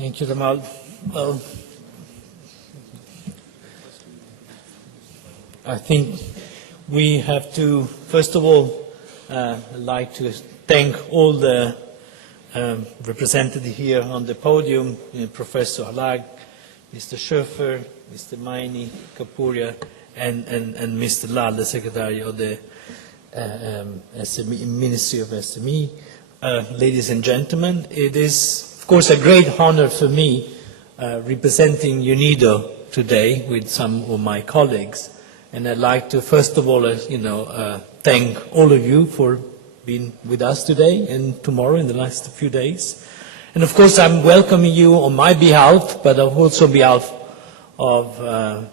Thank you, Tamal. Well, I think we have to, first of all, like to thank all the represented here on the podium, Professor Halag, Mr. Schöffer, Mr. Maini, Kapuria, and Mr. Lal, the Secretary of the SME, Ministry of SME. Ladies and gentlemen, it is, of course, a great honor for me representing UNIDO today with some of my colleagues. And I'd like to, first of all, thank all of you for being with us today and tomorrow in the last few days. And of course, I'm welcoming you on my behalf, but also on behalf of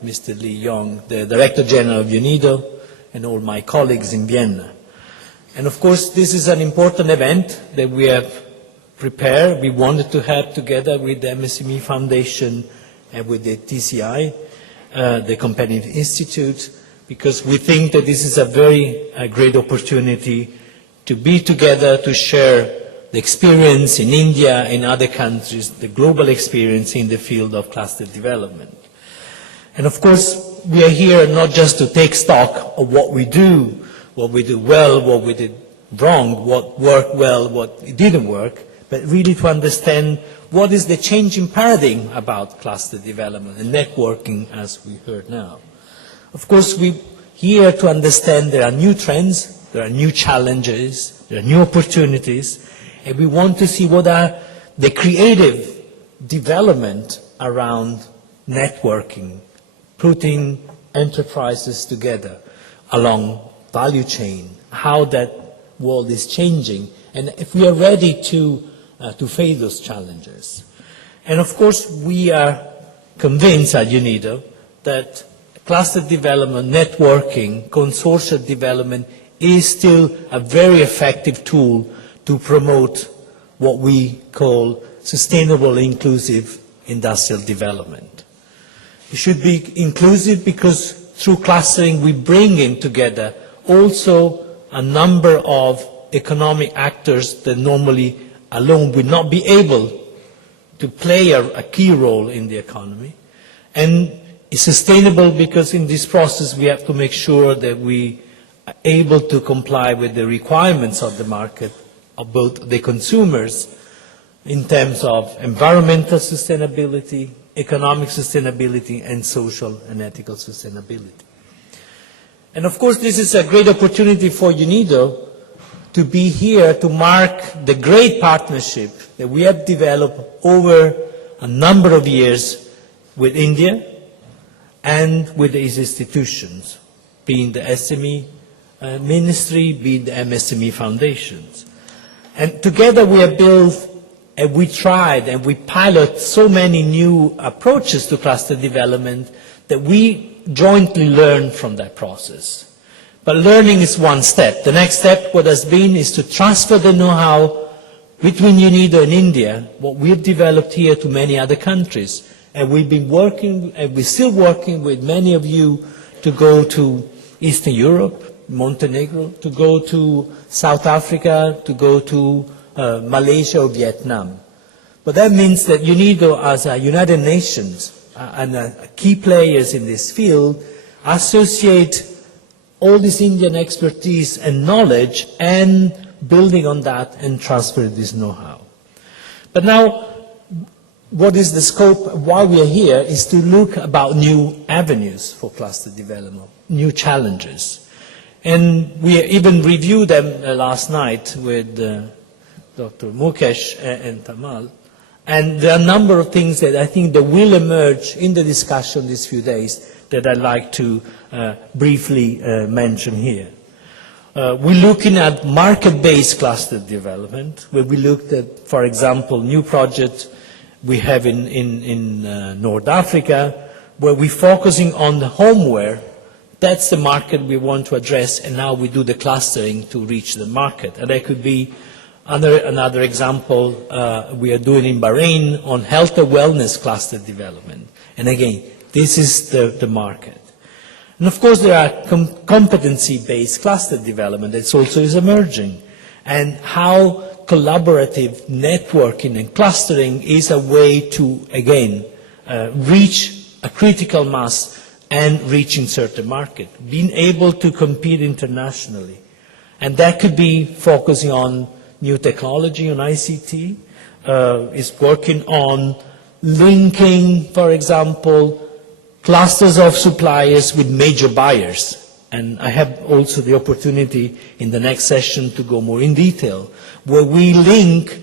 Mr. Li Yong, the Director General of UNIDO, and all my colleagues in Vienna. And of course, this is an important event that we have prepared. We wanted to have together with the MSME Foundation and with the TCI, the Competitive Institute, because we think that this is a very great opportunity to be together, to share the experience in India and other countries, the global experience in the field of cluster development. And of course, we are here not just to take stock of what we do well, what we did wrong, what worked well, what didn't work, but really to understand what is the changing paradigm about cluster development and networking, as we heard now. Of course, we're here to understand there are new trends, there are new challenges, there are new opportunities, and we want to see what are the creative development around networking, putting enterprises together along value chain, how that world is changing, and if we are ready to face those challenges. And of course, we are convinced at UNIDO that cluster development, networking, consortia development is still a very effective tool to promote what we call sustainable inclusive industrial development. It should be inclusive because through clustering we bring in together also a number of economic actors that normally alone would not be able to play a key role in the economy. And it's sustainable because in this process we have to make sure that we are able to comply with the requirements of the market, of both the consumers in terms of environmental sustainability, economic sustainability, and social and ethical sustainability. And of course, this is a great opportunity for UNIDO to be here to mark the great partnership that we have developed over a number of years with India and with these institutions, being the SME Ministry, being the MSME Foundations. And together we have built and we tried and we pilot so many new approaches to cluster development that we jointly learn from that process. But learning is one step. The next step, what has been, is to transfer the know-how between UNIDO and India, what we've developed here, to many other countries. And we've been working, and we're still working with many of you to go to Eastern Europe, Montenegro, to go to South Africa, to go to Malaysia or Vietnam. But that means that UNIDO, as a United Nations and key players in this field, associate all this Indian expertise and knowledge and building on that and transfer this know-how. But now, what is the scope? Why we are here is to look about new avenues for cluster development, new challenges. And we even reviewed them last night with Dr. Mukesh and Tamal. And there are a number of things that I think that will emerge in the discussion these few days that I'd like to briefly mention here. We're looking at market-based cluster development, where we looked at, for example, new projects we have in North Africa, where we're focusing on the homeware. That's the market we want to address, and now we do the clustering to reach the market. And that could be another example we are doing in Bahrain on health and wellness cluster development. And again, this is the market. And of course, there are competency-based cluster development that also is emerging. and how collaborative networking and clustering is a way to, again, reach a critical mass and reaching certain market, being able to compete internationally. And that could be focusing on new technology, on ICT, is working on linking, for example, clusters of suppliers with major buyers. And I have also the opportunity in the next session to go more in detail, where we link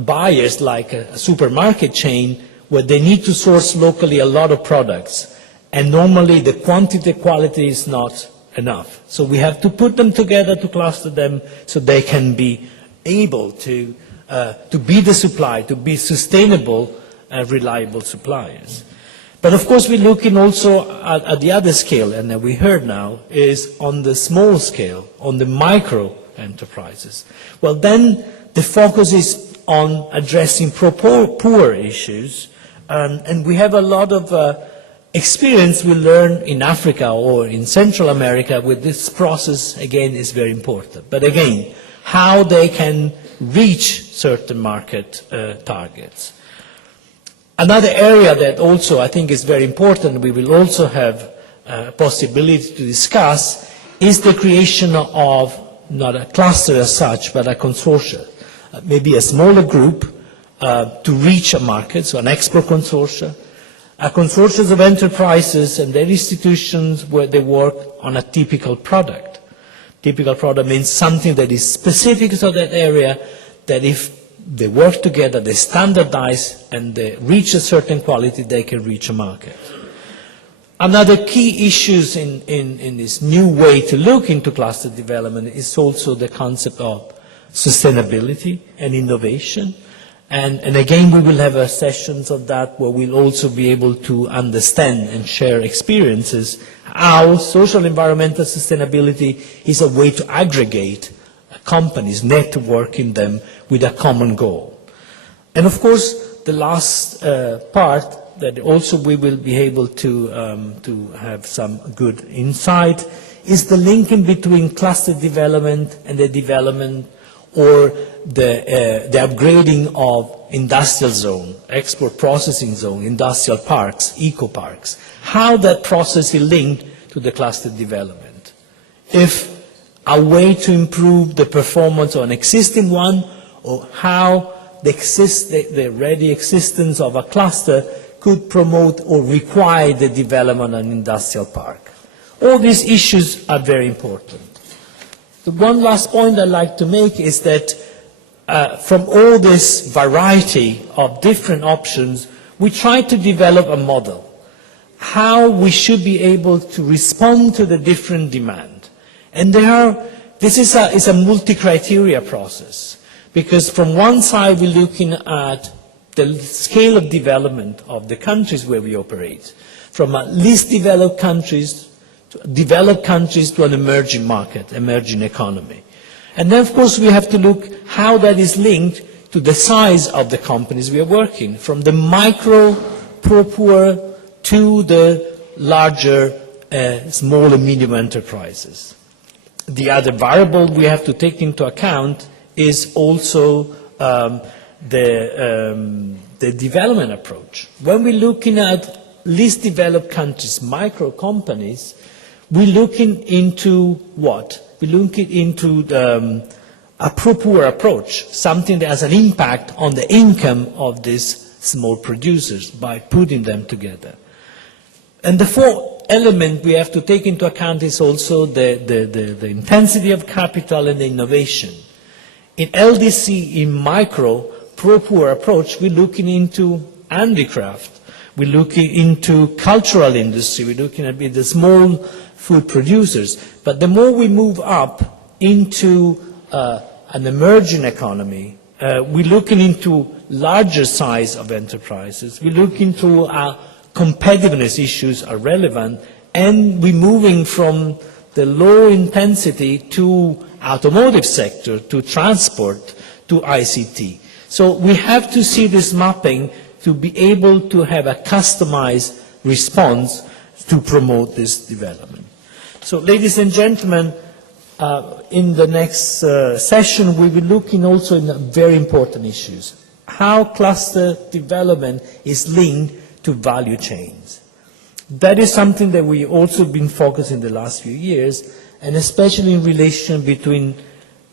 buyers like a supermarket chain, where they need to source locally a lot of products. And normally the quantity quality is not enough. So we have to put them together to cluster them so they can be able to be the supply, to be sustainable, reliable suppliers. But of course we're looking also at the other scale, and we heard now, is on the small scale, on the micro enterprises. Well, then the focus is on addressing poor issues, and we have a lot of experience we learn in Africa or in Central America with this process, again, is very important. But again, how they can reach certain market targets. Another area that also I think is very important, we will also have a possibility to discuss, is the creation of not a cluster as such, but a consortia, maybe a smaller group to reach a market, so an export consortia, a consortium of enterprises and their institutions where they work on a typical product. Typical product means something that is specific to that area, that if they work together, they standardize, and they reach a certain quality, they can reach a market. Another key issues in this new way to look into cluster development is also the concept of sustainability and innovation. And again, we will have sessions of that where we'll also be able to understand and share experiences how social environmental sustainability is a way to aggregate companies, networking them with a common goal. And of course, the last part that also we will be able to have some good insight is the linking between cluster development and the development or the upgrading of industrial zone, export processing zone, industrial parks, eco-parks, how that process is linked to the cluster development. If a way to improve the performance of an existing one, or how the ready existence of a cluster could promote or require the development of an industrial park. All these issues are very important. The one last point I'd like to make is that from all this variety of different options, we try to develop a model, how we should be able to respond to the different demand. And this is a multi-criteria process, because from one side we're looking at the scale of development of the countries where we operate, from least developed countries to an emerging market, emerging economy. And then, of course, we have to look how that is linked to the size of the companies we are working, from the micro, poor, to the larger, small and medium enterprises. The other variable we have to take into account is also the development approach. When we're looking at least developed countries, micro companies, we're looking into what? We're looking into a poor approach, something that has an impact on the income of these small producers by putting them together. And the fourth element we have to take into account is also the intensity of capital and the innovation. In LDC, in micro, poor approach, we're looking into handicraft. We're looking into cultural industry. We're looking at the small food producers. But the more we move up into an emerging economy, we're looking into larger size of enterprises. We're looking into competitiveness issues are relevant, and we're moving from the low intensity to automotive sector, to transport, to ICT. So we have to see this mapping to be able to have a customized response to promote this development. So, ladies and gentlemen, in the next session, we will be looking also in very important issues. How cluster development is linked to value chains. That is something that we also been focusing the last few years, and especially in relation between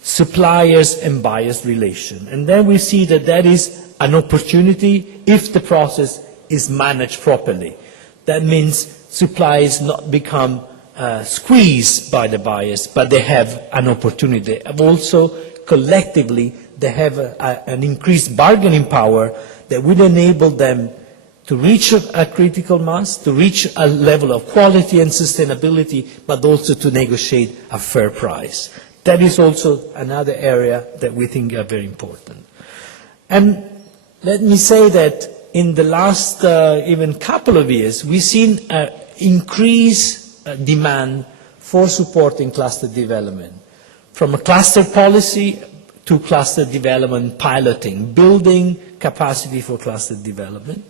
suppliers and buyers relation. And then we see that that is an opportunity if the process is managed properly. That means suppliers not become squeezed by the buyers, but they have an opportunity. And also, collectively, they have an increased bargaining power that will enable them to reach a critical mass, to reach a level of quality and sustainability, but also to negotiate a fair price. That is also another area that we think are very important. And let me say that in the last even couple of years, we've seen an increased demand for supporting cluster development, from a cluster policy to cluster development piloting, building capacity for cluster development.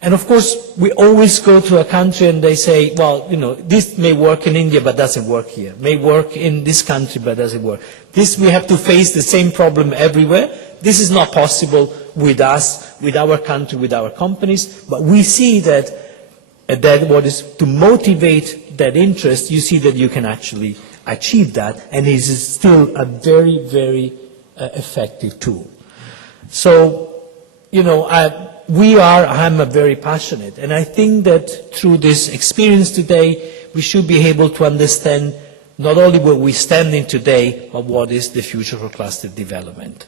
And of course, we always go to a country and they say, well, you know, this may work in India but doesn't work here, may work in this country but doesn't work. This, we have to face the same problem everywhere. This is not possible with us, with our country, with our companies, but we see that what is to motivate that interest, you see that you can actually achieve that, and it is still a very, very effective tool. So, you know, I'm very passionate, and I think that through this experience today, we should be able to understand not only where we stand in today, but what is the future for cluster development.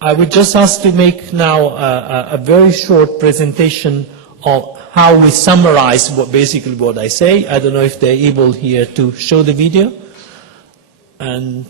I would just ask to make now a very short presentation of how we summarize basically what I say. I don't know if they're able here to show the video. And